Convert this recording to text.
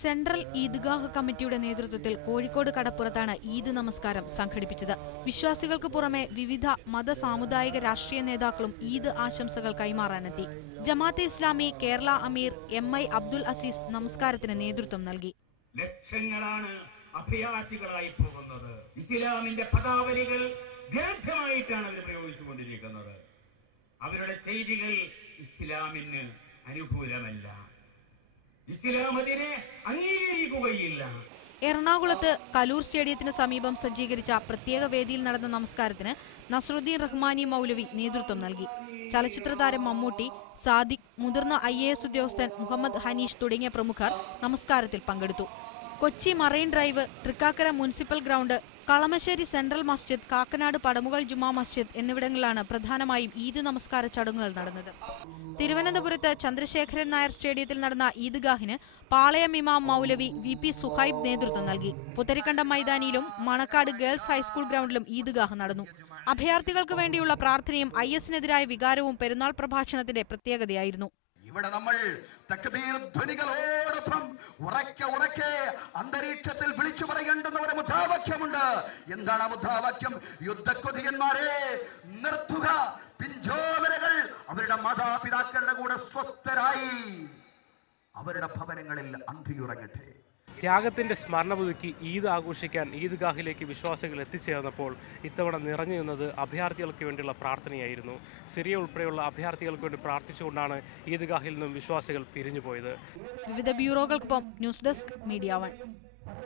Central Eidgah കമ്മിറ്റിയുടെ നേതൃത്വത്തിൽ കോഴിക്കോട് കടപ്പുറത്താണ് ഈദ് നമസ്കാരം സംഘടിപ്പിച്ചത്. വിശ്വാസികൾക്ക് പുറമെ വിവിധ മത സാമുദായിക രാഷ്ട്രീയ നേതാക്കളും ഈദ് ആശംസകൾ കൈമാറാനെത്തി. ജമാഅത്തെ ഇസ്ലാമി കേരള അമീർ MI അബ്ദുൽ അസീസ് നമസ്കാരത്തിന് നേതൃത്വം നൽകി. ലക്ഷങ്ങളാണ് അഭയാർത്ഥികളായി പോകുന്നത്. ഇസ്ലാമിന്റെ പദാവലികൾ ദേശമായിട്ടാണ് അവർ പ്രയോഗിച്ചുകൊണ്ടിരിക്കുന്നത്. അവരുടെ ചെയ്തികൾ ഇസ്ലാമിന് അനുകൂലമല്ല. ഇസ്ലാം അതിനെ അംഗീകരിക്കുകയില്ല. എറണാകുളത്ത് കലൂർ സ്റ്റേഡിയത്തിന് സമീപം സജ്ജീകരിച്ച പ്രത്യേക വേദിയിൽ നടന്ന നമസ്കാരത്തിന് നസ്രുദ്ദീൻ റഹ്മാനി മൗലവി നേതൃത്വം നൽകി. ചലച്ചിത്രതാരം മമ്മൂട്ടി, സാദിഖ്, മുതിർന്ന IAS ഉദ്യോഗസ്ഥൻ മുഹമ്മദ് ഹനീഷ് തുടങ്ങിയ പ്രമുഖർ നമസ്കാരത്തിൽ പങ്കെടുത്തു. Kochi marine drive, Thrikkakara municipal ground, Kalamassery central മസ്ജിദ്, കാക്കനാട് പടമുകൾ ജുമാ മസ്ജിദ് എന്നിവിടങ്ങളിലാണ് പ്രധാനമായും ഈദ് നമസ്കാര ചടങ്ങുകൾ നടന്നത്. തിരുവനന്തപുരത്ത് ചന്ദ്രശേഖരൻ നായർ സ്റ്റേഡിയത്തിൽ നടന്ന ഈദ്ഗാഹിന് പാളയം ഇമാം മൗലവി VP സുഹൈബ് നേതൃത്വം നൽകി. പുത്തരിക്കണ്ടം മൈതാനിയിലും മണക്കാട് ഗേൾസ് ഹൈസ്കൂൾ ഗ്രൗണ്ടിലും ഈദ്ഗാഹ് നടന്നു. അഭയാർത്ഥികൾക്ക് വേണ്ടിയുള്ള പ്രാർത്ഥനയും IS-നെതിരായ വികാരവും പെരുന്നാൾ പ്രഭാഷണത്തിന്റെ പ്രത്യേകതയായിരുന്നു. ഇവിടെ നമ്മൾ തക്ബീർ ധ്വനികളോടൊപ്പം ഉറക്കെ അന്തരീക്ഷത്തിൽ വിളിച്ചു പറയേണ്ടുന്ന ഒരു മുദ്രാവാക്യമുണ്ട്. എന്താണ് ആ മുദ്രാവാക്യം? യുദ്ധക്കൊതിയന്മാരെ നിർത്തുക, പിഞ്ചോമനകൾ അവരുടെ മാതാപിതാക്കളുടെ കൂടെ സ്വസ്ഥരായി അവരുടെ ഭവനങ്ങളിൽ അന്തിയുറങ്ങട്ടെ. ത്യാഗത്തിന്റെ സ്മരണ പുതുക്കി ഈദ് ആഘോഷിക്കാൻ ഈദ്ഗാഹിലേക്ക് വിശ്വാസികൾ എത്തിച്ചേർന്നപ്പോൾ ഇത്തവണ നിറഞ്ഞു നിന്നത് അഭയാർത്ഥികൾക്ക് വേണ്ടിയുള്ള പ്രാർത്ഥനയായിരുന്നു. സിറിയ ഉൾപ്പെടെയുള്ള അഭയാർത്ഥികൾക്ക് വേണ്ടി പ്രാർത്ഥിച്ചുകൊണ്ടാണ് ഈദ്ഗാഹിൽ നിന്നും വിശ്വാസികൾ പിരിഞ്ഞുപോയത്. വിവിധ ബ്യൂറോകൾക്കൊപ്പം ന്യൂസ് ഡെസ്ക് മീഡിയ 1.